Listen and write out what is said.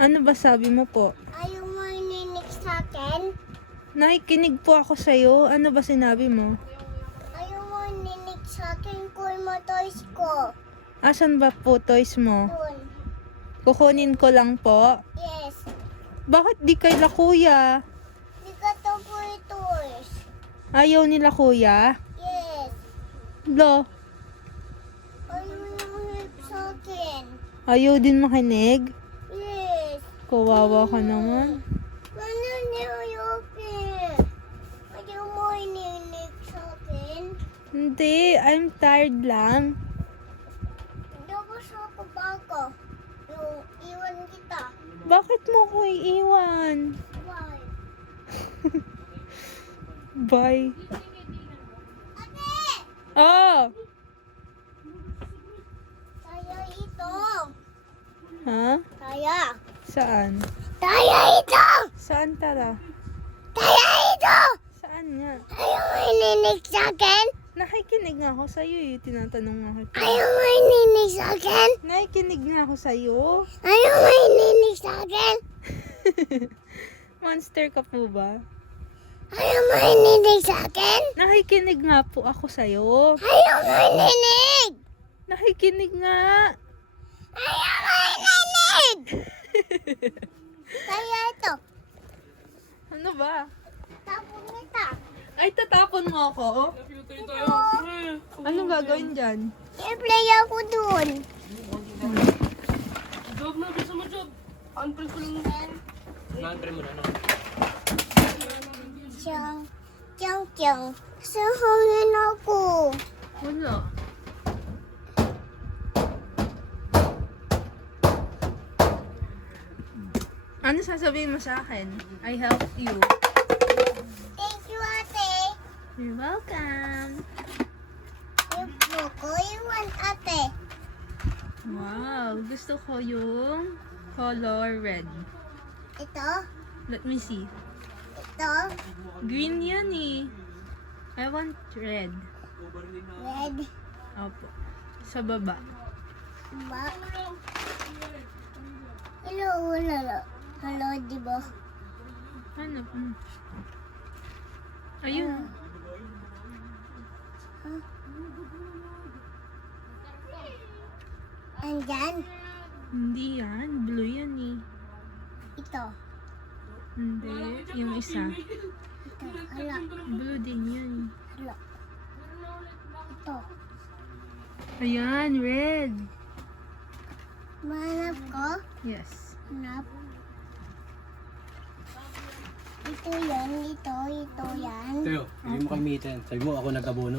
Ano ba sabi mo po? Ayaw mo ininig sa akin? Nakikinig po ako sa'yo. Ano ba sinabi mo? Ayaw mo ininig sa akin kung mo toys ko. Asan ba po toys mo? Doon. Kukunin ko lang po. Yes. Bakit di kay la kuya? Di ka to po toys. Ayaw nila kuya? Yes. Lo, Ayaw mo ininig sa akin. ayaw din makinig? Yes. Kawawa ka naman. Paano niyo yupin? Ayaw mo ininig sa akin? Hindi, I'm tired lang. Hindi ako sa kabako. Yung iwan kita. Bakit mo ko iiwan? Why? Bye. Ate! Oh! Kaya ito. Ha? Kaya. Saan? Kaya ito! Saan tara? Kaya ito! Saan nga? Ayaw mo ininig sa akin? Nakikinig nga ako sa'yo eh. Tinatanong nga kita. Ayaw mo ininig sa akin? Nakikinig nga ako sa'yo. Ayaw mo ininig sa akin? Monster ka po ba? Ayaw mo ininig sa akin? Nakikinig nga po ako sa'yo. Ayaw mo ininig! Nakikinig nga. Ayaw mo ininig! Kaya ito. Ano ba? Tapos kita. Ay, tatapon mo ako? Anong gagawin dyan? I-play ako dun. Job na, bisa mo job. Unprint ko lang. Na-unprint mo na, no? Tiyang, tiyang, tiyang. Sahangin ako. Wala. Ano sasabihin mo sa akin? I help you. Thank you, ate. You're welcome. Yung ko, iwan, ate. Wow, gusto ko yung color red. Ito, Let me see. ito, Green yan eh. I want red. red, Opo. Sa baba. black. Hello, hello. Hello, di ba? Ano? Ayun. Andyan, Hindi yan. Blue yan eh. ito, Hindi. Yung isa. ito, hala, Blue din yan. hala. Ito, Ayan, red. mahanap ko, Yes. hanap. Ito yan, ito yan. Teo, hindi mo kamitin. Sabi mo ako nag-abono.